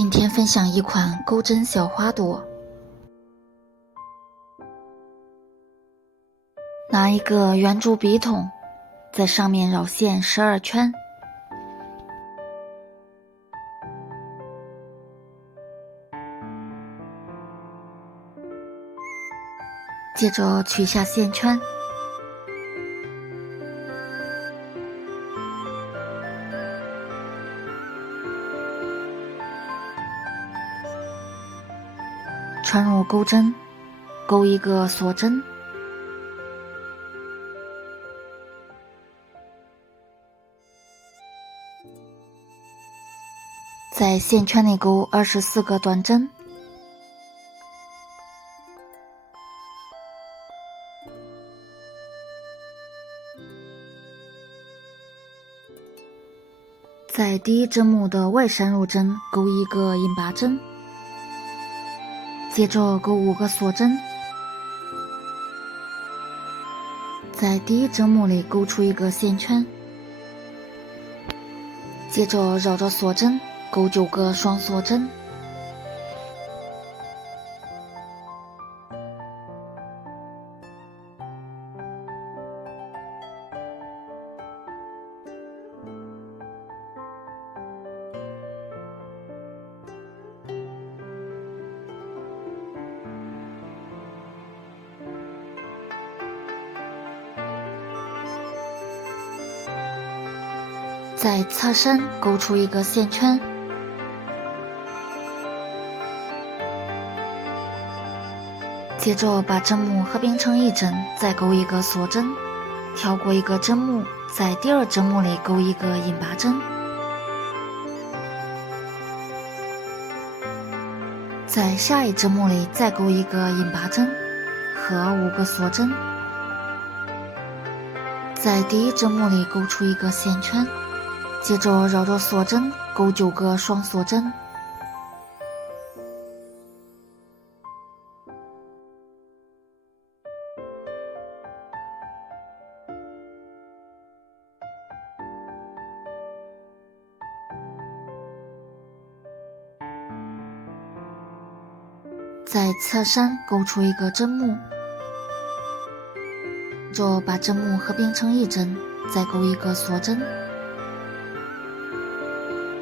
今天分享一款钩针小花朵。拿一个圆珠笔筒，在上面绕线12圈，接着取下线圈，穿入钩针，钩一个锁针，在线圈内钩24个短针，在第一针目的外闪入针钩一个引拔针，接着钩5个锁针，在第一针目里钩出一个线圈，接着绕着锁针钩9个双锁针，在侧身钩出一个线圈，接着把针目合并成一针，再钩一个锁针，跳过一个针目，在第二针目里钩一个引拔针，在下一针目里再钩一个引拔针和5个锁针，在第一针目里钩出一个线圈，接着绕着锁针钩9个双锁针，在侧山钩出一个针目，就把针目合并成一针，再钩一个锁针，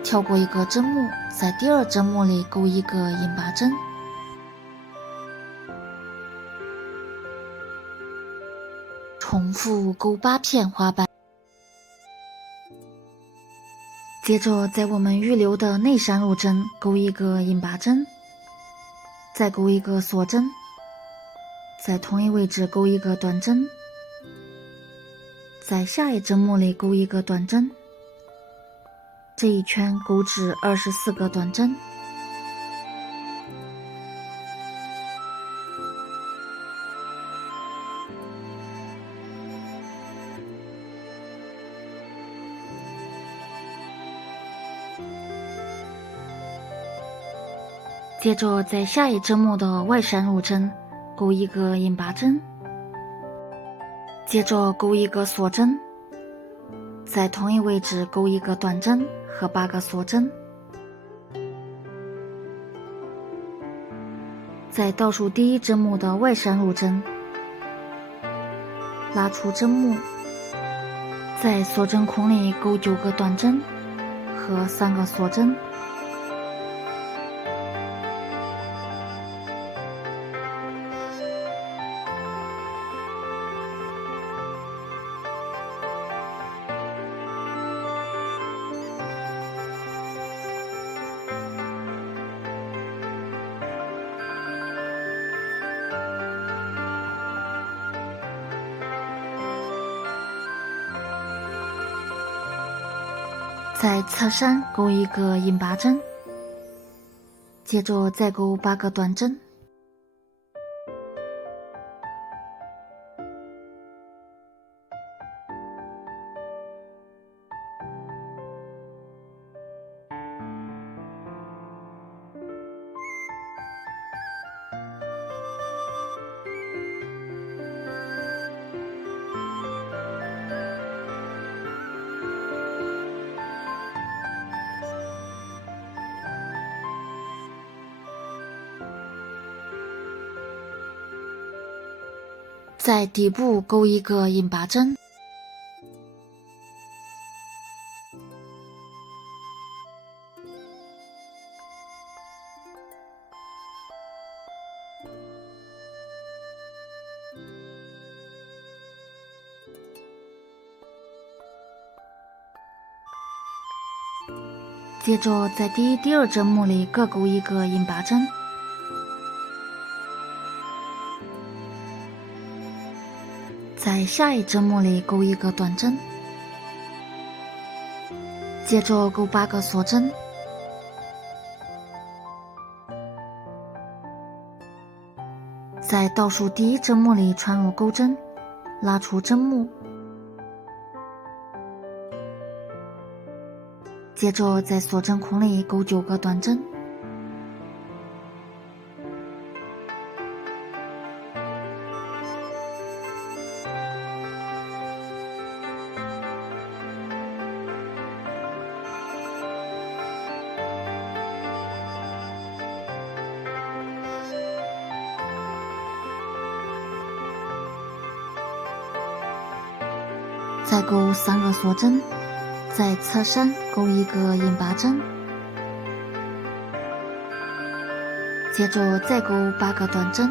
跳过一个针目，在第二针目里钩一个引拔针，重复钩8片花瓣。接着在我们预留的内闪入针钩一个引拔针，再钩一个锁针，在同一位置钩一个短针，在下一针目里钩一个短针，这一圈钩至24个短针。接着在下一针目的外闪入针钩一个引拔针，接着钩一个锁针，在同一位置钩一个短针和8个锁针，在倒数第一针目的外闪入针拉出针目，在锁针孔里钩9个短针和3个锁针，在侧山钩一个引拔针，接着再钩8个短针，在底部钩一个引拔针，接着在第一、第二针目里各钩一个引拔针，在下一针目里钩一个短针，接着钩8个锁针，在倒数第一针目里穿入钩针，拉出针目，接着在锁针孔里钩9个短针，再钩3个锁针，在侧山钩一个引拔针，接着再钩8个短针，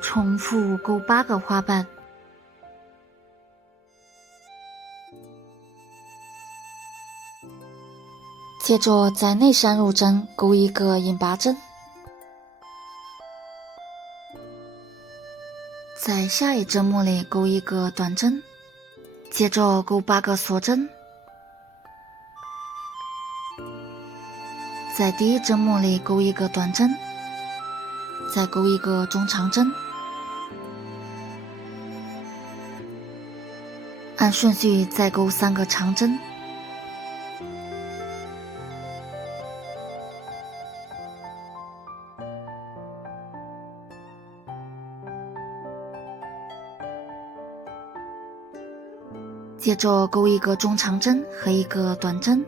重复钩8个花瓣，接着在内山入针钩一个引拔针，在下一针目里钩一个短针，接着钩8个锁针，在第一针目里钩一个短针，再钩一个中长针，按顺序再钩3个长针，接着钩一个中长针和一个短针，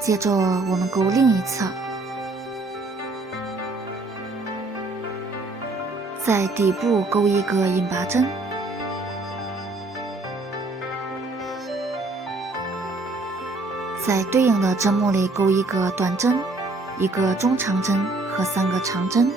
接着我们钩另一侧，在底部钩一个引拔针，在对应的针目里钩一个短针，一个中长针和3个长针，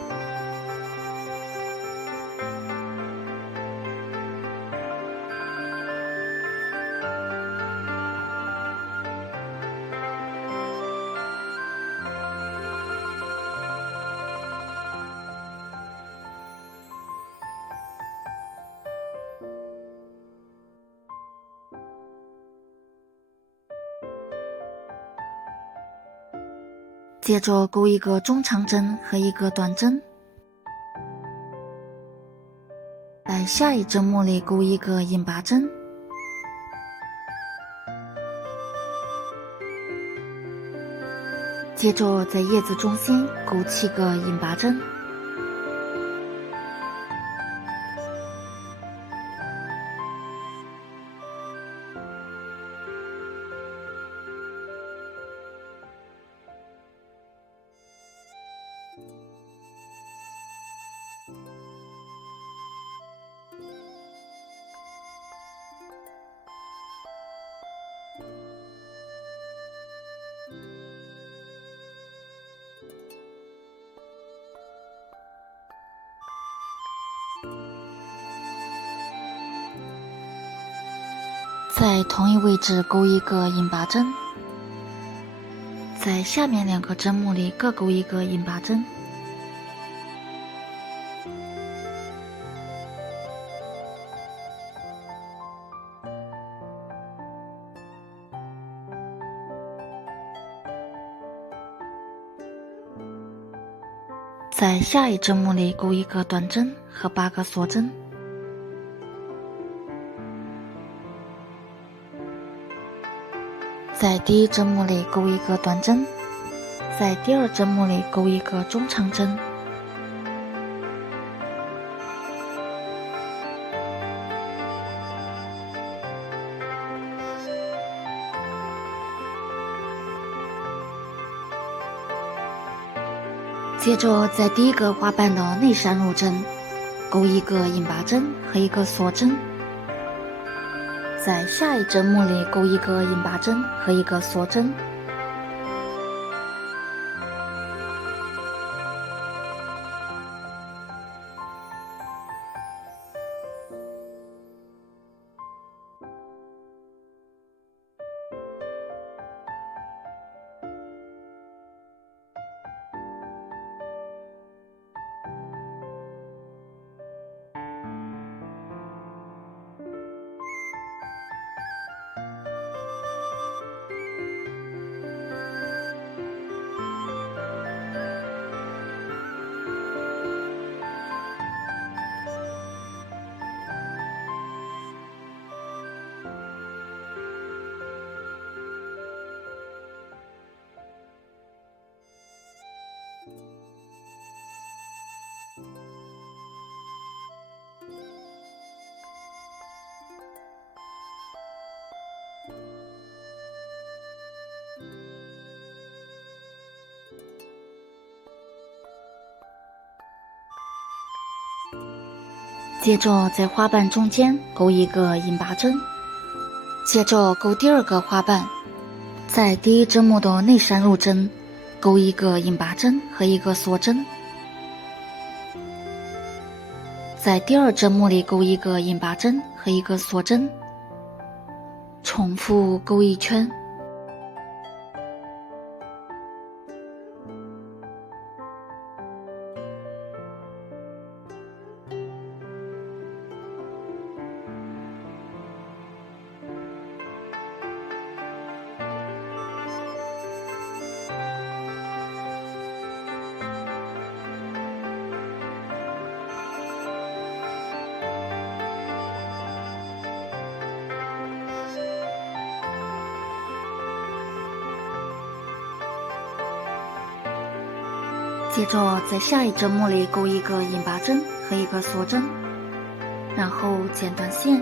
接着钩一个中长针和一个短针，在下一针目里钩一个引拔针，接着在叶子中心钩7个引拔针，在同一位置钩一个引拔针，在下面2个针目里各钩一个引拔针，在下一针目里钩一个短针和8个锁针，在第一针目里钩一个短针，在第2针目里钩一个中长针，接着在第1个花瓣的内闪入针钩一个引拔针和1个锁针，在下一针目里钩一个引拔针和1个锁针，接着在花瓣中间钩一个引拔针，接着钩第2个花瓣，在第1针目的内闪入针钩一个引拔针和1个锁针，在第2针目里钩一个引拔针和1个锁针，重复钩1圈。接着在下一针目里钩一个引拔针和1个锁针，然后剪断线，